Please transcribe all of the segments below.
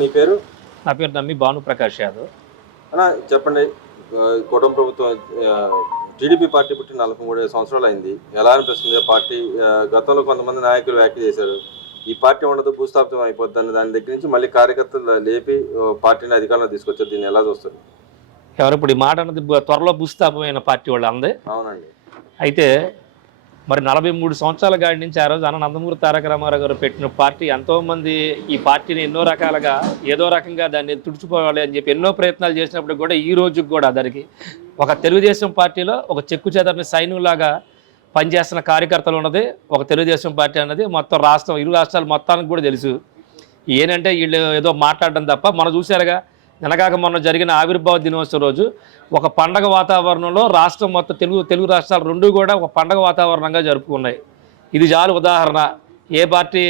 మీ పేరు? నా పేరు నమ్మి భానుప్రకాష్ యాదవ్. చెప్పండి. కూటమి ప్రభుత్వం టీడీపీ పార్టీ పుట్టి 43 సంవత్సరాలు అయింది. ఎలా అనిపిస్తుంది పార్టీ? గతంలో కొంతమంది నాయకులు వ్యాఖ్య చేశారు, ఈ పార్టీ ఉండదు, భూస్థాపితం అయిపోద్దని. దాని దగ్గర నుంచి మళ్ళీ కార్యకర్తలు లేపి పార్టీని అధికారంలో తీసుకొచ్చారు. దీన్ని ఎలా చూస్తారు? ఎవరు ఇప్పుడు ఈ మాట అన్నది త్వరలో భూస్థాపమైన పార్టీ వాళ్ళు అందే. అవునండి. అయితే మరి 43 సంవత్సరాల కాడి నుంచి ఆ రోజు నందమూరి తారక రామారావు గారు పెట్టిన పార్టీ ఎంతోమంది ఈ పార్టీని ఎన్నో రకాలుగా ఏదో రకంగా దాన్ని తుడుచుకోవాలి అని చెప్పి ఎన్నో ప్రయత్నాలు చేసినప్పుడు కూడా ఈ రోజుకి కూడా దానికి ఒక తెలుగుదేశం పార్టీలో ఒక చెక్కు చెదరని సైన్యంలాగా పనిచేస్తున్న కార్యకర్తలు ఉన్నది ఒక తెలుగుదేశం పార్టీ అన్నది మొత్తం రాష్ట్రం, ఇరు రాష్ట్రాలు మొత్తానికి కూడా తెలుసు. ఏంటంటే వీళ్ళు ఏదో మాట్లాడడం తప్ప మనం చూశారుగా నిన్నగాక మొన్న జరిగిన ఆవిర్భావ దినోత్సవం రోజు ఒక పండగ వాతావరణంలో రాష్ట్రం మొత్తం తెలుగు రాష్ట్రాలు రెండు కూడా ఒక పండగ వాతావరణంగా జరుపుకున్నాయి. ఇది చాలు ఉదాహరణ. ఏ పార్టీ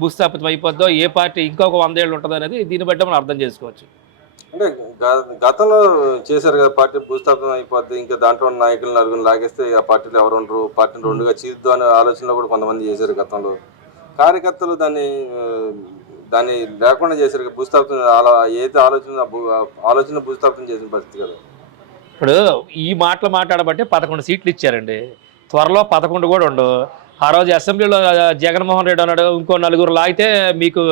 భూస్థాపితం అయిపోద్దో, ఏ పార్టీ ఇంకొక 100 ఏళ్ళు ఉంటుందో అనేది దీన్ని బట్టి మనం అర్థం చేసుకోవచ్చు. అంటే గతంలో చేశారు కదా, పార్టీ భూస్థాపితం అయిపోద్ది, ఇంకా దాంట్లో ఉన్న నాయకులు నలుగురు లాగేస్తే ఆ పార్టీలో ఎవరు ఉండరు, పార్టీని రెండుగా చీద్దు అనే ఆలోచనలో కూడా కొంతమంది చేశారు గతంలో. కార్యకర్తలు దాన్ని లేకుండా చేశారు. భూస్థాపితం ఏదైతే ఆలోచన భూస్థాపితం చేసిన పరిస్థితి కదా. ఇప్పుడు ఈ మాటలు మాట్లాడబట్టి 11 సీట్లు ఇచ్చారండి. త్వరలో 11 కూడా ఉండవు. ఆ రోజు అసెంబ్లీలో జగన్మోహన్ రెడ్డి అన్నాడు, ఇంకో 4 లాగితే మీకు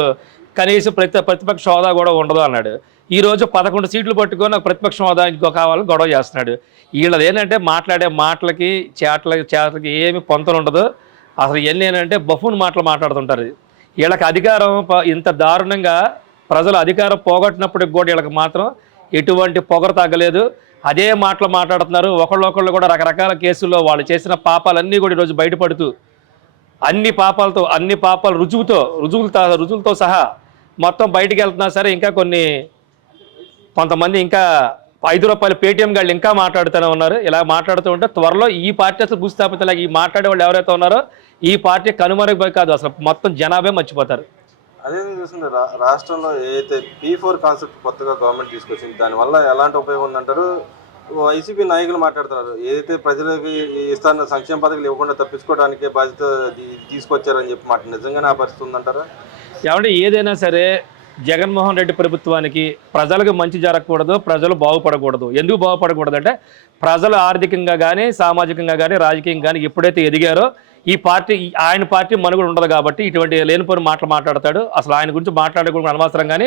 కనీసం ప్రతిపక్ష హోదా కూడా ఉండదు అన్నాడు. ఈరోజు 11 సీట్లు పట్టుకొని నాకు ప్రతిపక్ష హోదా ఇంకో కావాలని గొడవ చేస్తున్నాడు. వీళ్ళది ఏంటంటే మాట్లాడే మాటలకి చేతలకి ఏమి పొంతలు ఉండదు. అసలు ఇవన్నీ ఏంటంటే బఫూన్ మాటలు మాట్లాడుతుంటారు. వీళ్ళకి అధికారం ఇంత దారుణంగా ప్రజలు అధికారం పోగొట్టినప్పటికి కూడా వీళ్ళకి మాత్రం ఎటువంటి పొగరు తగ్గలేదు. అదే మాటలు మాట్లాడుతున్నారు. ఒకళ్ళొకళ్ళు కూడా రకరకాల కేసుల్లో వాళ్ళు చేసిన పాపాలన్నీ కూడా ఈరోజు బయటపడుతూ అన్ని పాపాలు రుజువులతో సహా మొత్తం బయటికి వెళ్తున్నా సరే ఇంకా కొంతమంది ఇంకా ₹5 పేటీఎం గాళ్ళు ఇంకా మాట్లాడుతూనే ఉన్నారు. ఇలా మాట్లాడుతూ ఉంటే త్వరలో ఈ పార్టీ అసలు భూస్థాపితలాగా ఈ మాట్లాడే వాళ్ళు ఎవరైతే ఉన్నారో ఈ పార్టీ కనుమరుగు కాదు, అసలు మొత్తం జనాభా మర్చిపోతారు. అదే చూస్తుంది. రాష్ట్రంలో ఏదైతే P4 కాన్సెప్ట్ కొత్తగా గవర్నమెంట్ తీసుకొచ్చింది, దానివల్ల ఎలాంటి ఉపయోగం ఉందంటారు? వైసీపీ నాయకులు మాట్లాడుతున్నారు, ఏదైతే ప్రజలకి ఇస్తాన సంక్షేమ పథకాలు ఇవ్వకుండా తప్పించుకోవడానికే బాధ్యత తీసుకొచ్చారని చెప్పి మాట. నిజంగానే ఆ పరిస్థితి ఉందంటారా? ఏమంటే ఏదైనా సరే జగన్మోహన్ రెడ్డి ప్రభుత్వానికి ప్రజలకు మంచి జరగకూడదు, ప్రజలు బాగుపడకూడదు. ఎందుకు బాగుపడకూడదు అంటే ప్రజలు ఆర్థికంగా కానీ సామాజికంగా కానీ రాజకీయంగా కానీ ఎప్పుడైతే ఎదిగారో ఆయన పార్టీ మనుగడ ఉండదు. కాబట్టి ఇటువంటి లేనిపోని మాటలు మాట్లాడతాడు. అసలు ఆయన గురించి మాట్లాడకూడదు అనవసరం. కానీ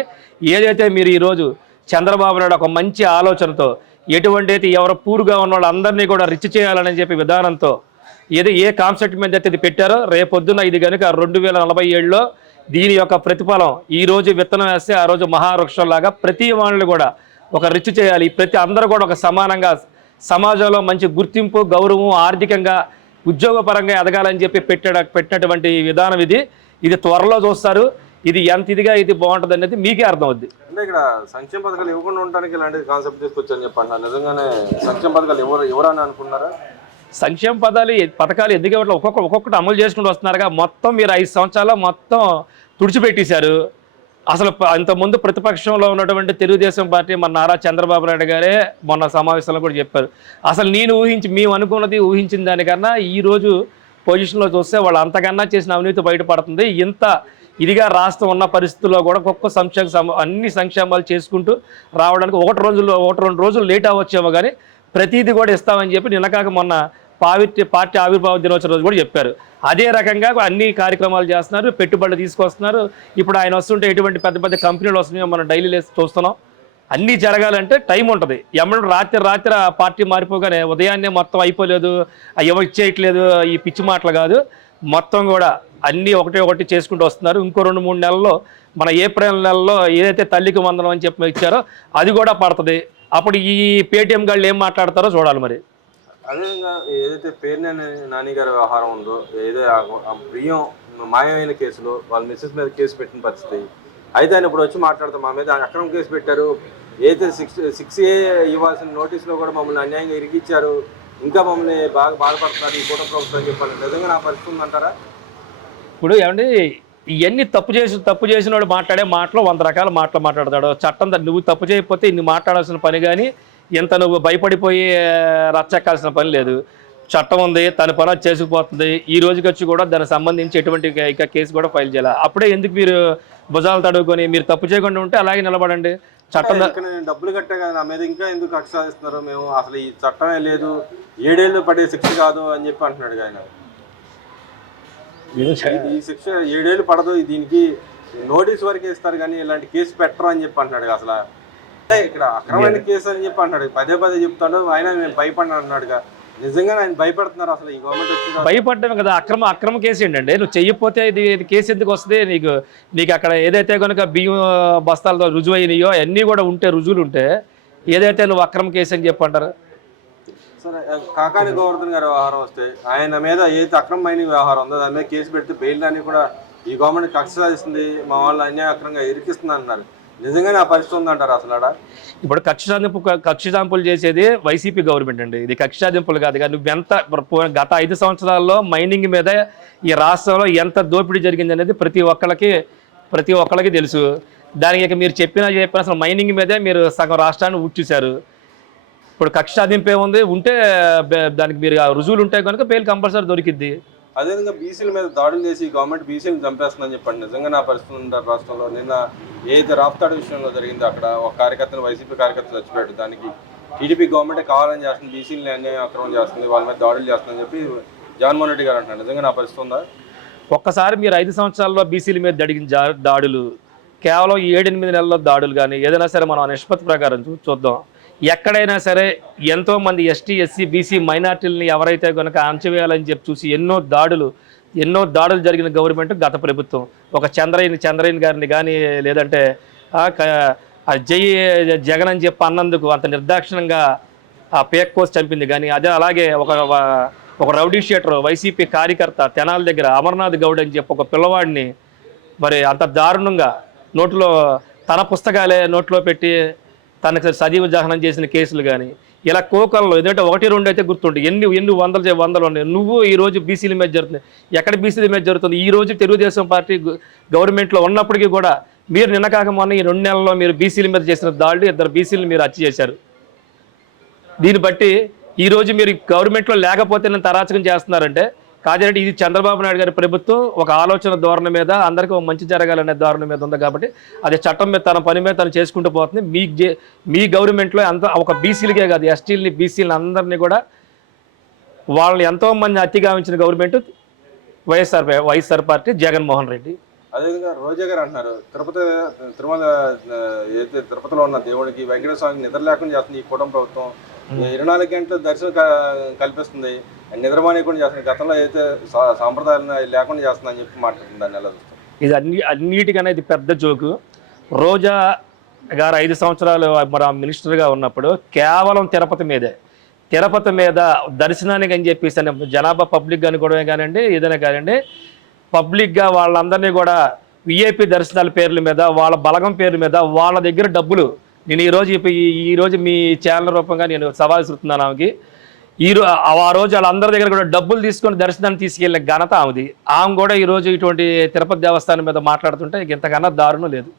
ఏదైతే మీరు ఈరోజు చంద్రబాబు నాయుడు ఒక మంచి ఆలోచనతో ఎటువంటి అయితే ఎవరు పూర్గా ఉన్న వాళ్ళందరినీ కూడా రిచ్ చేయాలని చెప్పి విధానంతో ఏ కాన్సెప్ట్ మీద అయితే ఇది పెట్టారో రేపొద్దున ఇది కనుక 2047లో దీని యొక్క ప్రతిఫలం ఈ రోజు విత్తనం వేస్తే ఆ రోజు మహావృక్షంలాగా ప్రతి వాళ్ళని కూడా ఒక రిచ్ చేయాలి. అందరూ కూడా ఒక సమానంగా సమాజంలో మంచి గుర్తింపు, గౌరవం, ఆర్థికంగా ఉద్యోగపరంగా ఎదగాలని చెప్పి పెట్టినటువంటి విధానం ఇది త్వరలో చూస్తారు. ఇది ఎంత ఇదిగా ఇది బాగుంటుంది అనేది మీకే అర్థమవుద్ది. అంటే ఇక్కడ సంక్షేమ పథకాలు ఇవ్వకుండా ఉండడానికి ఇలాంటి కాన్సెప్ట్ తీసుకొచ్చని చెప్పండి. నిజంగానే సంక్షేమ పథకాలు ఎవరని అనుకున్నారా? సంక్షేమ పథకాలు ఎందుకు ఒక్కొక్కటి అమలు చేసుకుంటూ వస్తున్నారుగా. మొత్తం మీరు 5 సంవత్సరాల్లో మొత్తం తుడిచిపెట్టేశారు. అసలు ఇంతకుముందు ప్రతిపక్షంలో ఉన్నటువంటి తెలుగుదేశం పార్టీ మన నారా చంద్రబాబు నాయుడు గారే మొన్న సమావేశంలో కూడా చెప్పారు, అసలు మేము అనుకున్నది ఊహించిన దానికన్నా ఈరోజు పొజిషన్లో చూస్తే వాళ్ళు అంతకన్నా చేసిన అవినీతి బయటపడుతుంది. ఇంత ఇదిగా రాష్ట్రం ఉన్న పరిస్థితుల్లో కూడా అన్ని సంక్షేమాలు చేసుకుంటూ రావడానికి 1-2 రోజులు లేట్ అవ్వచ్చేమో కానీ ప్రతిదీ కూడా ఇస్తామని చెప్పి నిన్నకాక మొన్న పార్టీ ఆవిర్భావ దినోత్సవం రోజు కూడా చెప్పారు. అదే రకంగా అన్ని కార్యక్రమాలు చేస్తున్నారు, పెట్టుబడులు తీసుకొస్తున్నారు. ఇప్పుడు ఆయన వస్తుంటే ఎటువంటి పెద్ద కంపెనీలు వస్తున్నాయో మనం డైలీ చూస్తున్నాం. అన్నీ జరగాలంటే టైం ఉంటుంది. రాత్రి ఆ పార్టీ మారిపోగానే ఉదయాన్నే మొత్తం అయిపోలేదు, ఎవరు ఇచ్చేయట్లేదు, ఈ పిచ్చి మాటలు కాదు. మొత్తం కూడా అన్నీ ఒకటి చేసుకుంటూ వస్తున్నారు. ఇంకో 2-3 నెలల్లో మన ఏప్రిల్ నెలలో ఏదైతే తల్లికి వందనం అని చెప్పి ఇచ్చారో అది కూడా పడుతుంది. అప్పుడు ఈ పేటీఎం గాళ్ళు ఏం మాట్లాడతారో చూడాలి. మరి అదేవిధంగా ఏదైతే పేర్నేని నాని గారి వ్యవహారం ఉందో, ఏదో బియ్యం మాయమైన కేసులో వాళ్ళ మిస్సెస్ మీద కేసు పెట్టిన పరిస్థితి అయితే ఆయన ఇప్పుడు వచ్చి మాట్లాడతాం, మా మీద అక్రమ కేసు పెట్టారు, ఏదైతే 6A ఇవ్వాల్సిన నోటీసులో కూడా మమ్మల్ని అన్యాయంగా ఇరిగించారు, ఇంకా మమ్మల్ని బాగా బాధపడుతున్నారు ఈ కూటమి ప్రభుత్వం అని చెప్పాలి. నిజంగా నా పరిస్థితి ఉందంటారా? ఇప్పుడు ఏమండి ఇవన్నీ తప్పు చేసిన వాడు మాట్లాడే మాటలు 100 రకాల మాటలు మాట్లాడతాడు. చట్టం నువ్వు తప్పు చేయకపోతే ఇన్ని మాట్లాడాల్సిన పని కానీ ఇంత నువ్వు భయపడిపోయి రచ్చెక్కాల్సిన పని లేదు. చట్టం ఉంది, తన పని అది చేసుకుపోతుంది. ఈ రోజుకి వచ్చి కూడా దానికి సంబంధించి ఎటువంటి ఇక కేసు కూడా ఫైల్ చేయాలి. అప్పుడే ఎందుకు మీరు భుజాలు తడుకొని మీరు తప్పు చేయకుండా ఉంటే అలాగే నిలబడండి. చట్టం ఇక్కడ నేను డబ్బులు కట్టే కదా నా మీద ఇంకా ఎందుకు కక్ష సాధిస్తున్నారు, మేము అసలు ఈ చట్టమే లేదు, 7 ఏళ్ళు పడే శిక్ష కాదు అని చెప్పి అంటున్నాడు ఆయన. ఈ శిక్ష 7 ఏళ్ళు పడదు, దీనికి నోటీస్ వరకే ఇస్తారు కానీ ఇలాంటి కేసు పెట్టరు అని చెప్పి అంటున్నాడు. అసలు ఇక్కడ అక్రమమైన కేసు అని చెప్పి అంటున్నాడు, పదే పదే చెప్తాడు. ఆయన మేము భయపడినా అన్నాడుగా, నిజంగా ఆయన భయపడుతున్నారు. అసలు ఈ గవర్నమెంట్ వచ్చి భయపడ్డాను కదా, అక్రమ కేసు ఏంటండి. నువ్వు చెయ్యకపోతే ఇది కేసు ఎందుకు వస్తుంది నీకు అక్కడ ఏదైతే కనుక బియ్యం బస్తాలతో రుజువు అయినాయో అన్నీ కూడా ఉంటే, రుజువులు ఉంటే ఏదైతే నువ్వు అక్రమ కేసు అని చెప్పంటారు. సరే, కాకాని గోవర్ధన్ గారి వ్యవహారం వస్తే ఆయన మీద ఏదైతే అక్రమమైన వ్యవహారం ఉందో దాని మీద కేసు పెడితే బెయిల్ అని కూడా ఈ గవర్నమెంట్ కక్ష సాధిస్తుంది, మా వాళ్ళు అన్యాయక్రంగా ఇరికిస్తుంది అన్నారు. నిజంగానే ఆ పరిస్థితి ఉందంటారు అసలు ఆడ? ఇప్పుడు కక్ష సాధింపులు చేసేది వైసీపీ గవర్నమెంట్ అండి. ఇది కక్ష సాధింపులు కాదు. నువ్వెంత గత 5 సంవత్సరాల్లో మైనింగ్ మీద ఈ రాష్ట్రంలో ఎంత దోపిడీ జరిగింది అనేది ప్రతి ఒక్కళ్ళకి తెలుసు. దానికి మీరు చెప్పిన అసలు మైనింగ్ మీదే మీరు సగం రాష్ట్రాన్ని ఊడ్చేశారు. ఇప్పుడు కక్ష సాధింపు ఏముంది, ఉంటే దానికి మీరు రుజువులు ఉంటాయి కనుక బెయిల్ కంపల్సరీ దొరికిద్ది. అదేవిధంగా బీసీల మీద దాడులు చేసి గవర్నమెంట్ బీసీలను చంపేస్తుందని చెప్పండి. నిజంగా నా పరిస్థితి ఉంటారు రాష్ట్రంలో. నిన్న ఏదైతే రాఫ్తాడు విషయంలో జరిగిందో అక్కడ ఒక కార్యకర్తను, వైసీపీ కార్యకర్త చచ్చిపోయాడు. దానికి టీడీపీ గవర్నమెంట్ కావాలని చేస్తుంది, బీసీలని అన్యాయం అక్రమం చేస్తుంది, వాళ్ళ మీద దాడులు చేస్తుందని చెప్పి జగన్మోహన్ రెడ్డి గారు అంటున్నారు. నిజంగా నా పరిస్థితి ఉందా? ఒక్కసారి మీరు 5 సంవత్సరాల్లో బీసీల మీద జరిగిన దాడులు, కేవలం 7-8 నెలల్లో దాడులు కానీ ఏదైనా సరే మనం నిష్పత్తి ప్రకారం చూద్దాం. ఎక్కడైనా సరే ఎంతోమంది ఎస్టీ, ఎస్సీ, బీసీ మైనార్టీలని ఎవరైతే కనుక అణచివేయాలని చెప్పి చూసి ఎన్నో దాడులు జరిగిన గవర్నమెంట్ గత ప్రభుత్వం. ఒక చంద్రయ్య గారిని కానీ, లేదంటే జై జగన్ అని చెప్పి అన్నందుకు అంత నిర్దాక్షిణంగా ఆ పేక్ కోసి చంపింది కానీ, అదే అలాగే ఒక రౌడీ షీటర్ వైసీపీ కార్యకర్త తెనాల దగ్గర అమర్నాథ్ గౌడ్ అని చెప్పి ఒక పిల్లవాడిని మరి అంత దారుణంగా తన పుస్తకాలే నోట్లో పెట్టి తనకు సజీవ దహనం చేసిన కేసులు కానీ, ఇలా కోకల్లో ఎందుకంటే 1-2 అయితే గుర్తుంటాయి. ఎన్ని వందలు ఉన్నాయి. నువ్వు ఈరోజు బీసీల మీద జరుగుతుంది. ఎక్కడ బీసీల మీద జరుగుతుంది? ఈరోజు తెలుగుదేశం పార్టీ గవర్నమెంట్లో ఉన్నప్పటికీ కూడా మీరు నిన్న కాక మొన్న ఈ 2 నెలల్లో మీరు బీసీల మీద చేసిన దాడులు 2 బీసీలు మీరు హత్య చేశారు. దీన్ని బట్టి ఈరోజు మీరు గవర్నమెంట్లో లేకపోతే నేను తరాచకం చేస్తున్నారంటే కాదంటే ఇది చంద్రబాబు నాయుడు గారి ప్రభుత్వం ఒక ఆలోచన ధోరణి మీద అందరికీ ఒక మంచి జరగాలనే ధోరణి మీద ఉంది కాబట్టి అది చట్టం మీద తన పని మీద తను చేసుకుంటూ పోతుంది. మీ గవర్నమెంట్లో ఒక బీసీలకే కాదు, ఎస్టీలని, బీసీలని అందరినీ కూడా వాళ్ళని ఎంతోమంది హత్య గావించిన గవర్నమెంట్ వైఎస్ఆర్ పార్టీ, జగన్మోహన్ రెడ్డి. అదేవిధంగా రోజా గారు అంటున్నారు, తిరుమల ఏదైతే తిరుపతిలో ఉన్న దేవుడికి వెంకటేశ్వర స్వామికి నిద్ర లేకుండా చేస్తుంది ఈ కూటమి ప్రభుత్వం. 24 గంటలు దర్శనం కల్పిస్తుంది, నిద్రమానేయకుండా చేస్తుంది. గతంలో అయితే సాంప్రదాయాలను లేకుండా చేస్తుందని చెప్పి మాట్లాడుతుంది. దాన్ని ఎలా చూస్తాం? ఇది అన్నిటికన్నా ఇది పెద్ద జోకు. రోజా గారు 5 సంవత్సరాలు మన మినిస్టర్గా ఉన్నప్పుడు కేవలం తిరుపతి మీద దర్శనానికి అని చెప్పేసి జనాభా పబ్లిక్ అనుకోవడమే కానివ్వండి, ఏదైనా కానివ్వండి, పబ్లిక్గా వాళ్ళందరినీ కూడా విఐపి దర్శనాల పేర్ల మీద, వాళ్ళ బలగం పేర్ల మీద వాళ్ళ దగ్గర డబ్బులు నేను ఈరోజు మీ ఛానల్ రూపంగా నేను సవాల్ ఇస్తున్నాను ఆమెకి. ఆ రోజు వాళ్ళందరి దగ్గర కూడా డబ్బులు తీసుకొని దర్శనాన్ని తీసుకెళ్ళిన ఘనత ఆమెది. ఆమె కూడా ఈరోజు ఇటువంటి తిరుపతి దేవస్థానం మీద మాట్లాడుతుంటే ఇంతకన్నా దారుణం లేదు.